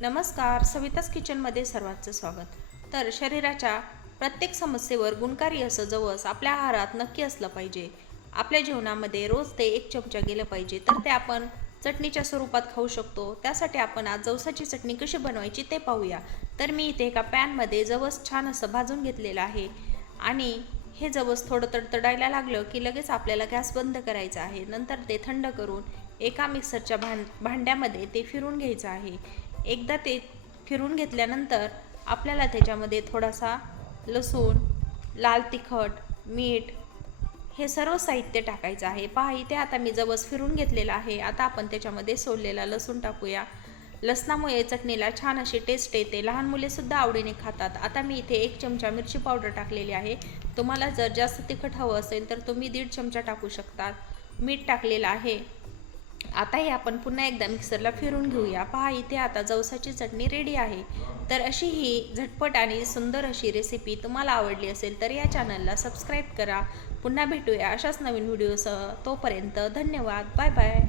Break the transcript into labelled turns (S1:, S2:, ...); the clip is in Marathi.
S1: नमस्कार सविताच किचनमध्ये सर्वांचं स्वागत. तर शरीराच्या प्रत्येक समस्येवर गुणकारी असं जवस आपल्या आहारात नक्की असलं पाहिजे. आपल्या जेवणामध्ये रोज ते एक चमचा गेलं पाहिजे तर ते आपण चटणीच्या स्वरूपात खाऊ शकतो. त्यासाठी आपण आज जवसाची चटणी कशी बनवायची ते पाहूया. तर मी इथे एका पॅनमध्ये जवस छान असं भाजून घेतलेलं आहे. आणि हे जवस थोडं तडतडायला लागलं की लगेच आपल्याला गॅस बंद करायचा आहे. नंतर ते थंड करून एका मिक्सरच्या भां भांड्यामध्ये ते फिरून घ्यायचं आहे. एकदा ते फिरून घेतल्यानंतर आपल्याला त्याच्यामध्ये थोडासा लसूण लाल तिखट मीठ हे सर्व साहित्य टाकायचं आहे. पहा इथे आता मी जवस फिरून घेतलेला आहे. आता आपण त्याच्यामध्ये सोललेला लसूण टाकूया. लसणामुळे चटणीला छान अशी टेस्ट येते. लहान मुलेसुद्धा आवडीने खातात. आता मी इथे एक चमचा मिरची पावडर टाकलेली आहे. तुम्हाला जर जास्त तिखट हवं असेल तर तुम्ही दीड चमचा टाकू शकतात मीठ टाकलेलं आहे. आता हे आपण पुन्हा एकदा मिक्सरला फिरून घेऊया. पहा इथे आता जवसाची चटणी रेडी आहे. तर अशी ही झटपट आणि सुंदर अशी रेसिपी तुम्हाला आवडली असेल तर या चॅनलला सबस्क्राईब करा. पुन्हा भेटूया अशाच नवीन व्हिडिओसह तोपर्यंत धन्यवाद. Bye bye